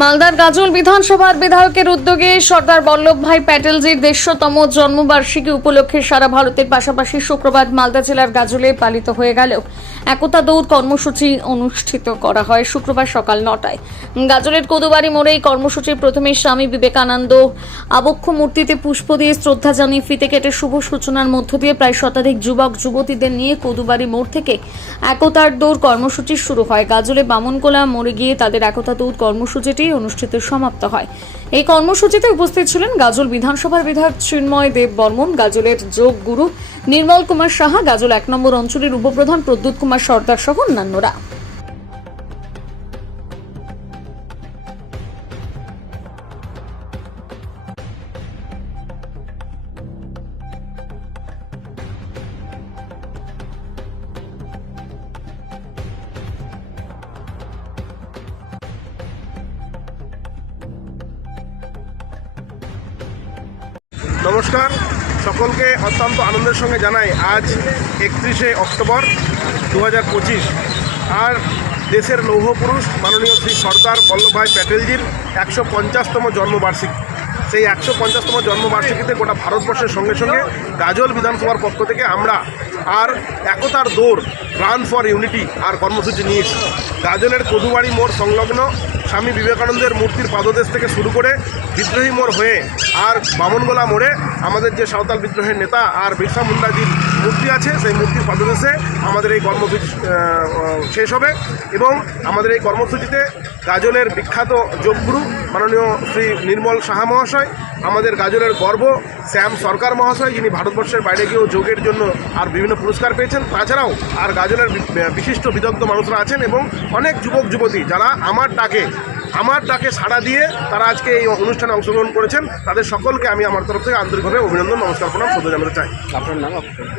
মালদার গাজল বিধানসভার বিধায়কের উদ্যোগে সর্দার বল্লভভাই প্যাটেলজির দেড়শোতম জন্মবার্ষিকী উপলক্ষে সারা ভারতের পাশাপাশি শুক্রবার মালদা জেলার গাজলে পালিত হয়ে গেলেও একতা দৌড় কর্মসূচি অনুষ্ঠিত করা হয় শুক্রবার সকাল নটায়। গাজলের কদুবাড়ি মোড়ে কর্মসূচির প্রথমে স্বামী বিবেকানন্দ আবক্ষ মূর্তিতে পুষ্প দিয়ে শ্রদ্ধা জানিয়ে ফিতে কেটে শুভ সূচনার মধ্য দিয়ে প্রায় শতাধিক যুবক, যুবতীদের নিয়ে কদুবাড়ি মোড় থেকে একতার দৌড় কর্মসূচি শুরু হয়। গাজলে বামনকোলা মোড়ে গিয়ে তাদের একতা দৌড় কর্মসূচিটি অনুষ্ঠিত সমাপ্ত হয়। এই কর্মসূচিতে উপস্থিত ছিলেন গাজল বিধানসভার বিধায়ক চিন্ময় দেব বর্মন, গাজলের যোগ গুরু নির্মল কুমার সাহা, গাজল এক নম্বর অঞ্চলের উপপ্রধান প্রদ্যুৎ কুমার সর্দার সহ অন্যান্যরা। নমস্কার। সকলকে অত্যন্ত আনন্দের সঙ্গে জানাই আজ একত্রিশে অক্টোবর দু হাজার পঁচিশ। আর দেশের লৌহপুরুষ মাননীয় শ্রী সর্দার বল্লভভাই প্যাটেলজির একশো পঞ্চাশতম জন্মবার্ষিকী। সেই একশো পঞ্চাশতম জন্মবার্ষিকীতে গোটা ভারতবর্ষের সঙ্গে সঙ্গে গাজল বিধানসভার পক্ষ থেকে আমরা আর একতার দৌড় রান ফর ইউনিটি আর কর্মসূচি নিয়েছি। গাজলের কদুবাড়ি মোড় সংলগ্ন স্বামী বিবেকানন্দের মূর্তির পাদদেশ থেকে শুরু করে বিদ্রোহী মোড় হয়ে আর বামনগোলা মোড়ে আমাদের যে সাঁওতাল বিদ্রোহের নেতা আর বিরসা মুন্ডাজির মূর্তি আছে, সেই মূর্তির পাদদেশে আমাদের এই কর্মসূচি শেষ হবে এবং আমাদের এই কর্মসূচিতে গাজলের বিখ্যাত যোগগুরু মাননীয় শ্রী নির্মল সাহা মহাশয়, আমাদের গাজলের গর্ব শ্যাম সরকার মহাশয়, যিনি ভারতবর্ষের বাইরে গিয়েও যোগের জন্য আর বিভিন্ন পুরস্কার পেয়েছেন, তাছাড়াও আর গাজলের বিশিষ্ট বিদগ্ধ মানুষরা আছেন এবং অনেক যুবক যুবতী যারা আমার ডাকে আমার তাকে সাড়া দিয়ে তারা আজকে এই অনুষ্ঠানে অংশগ্রহণ করেছেন। তাদের সকলকে আমি আমার তরফ থেকে আন্তরিকভাবে অভিনন্দন নমস্কার প্রণাম শ্রদ্ধা জানাতে চাই। আপনার নাম?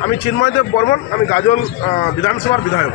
আমি চিন্ময়দেব বর্মন আমি গাজল বিধানসভার বিধায়ক।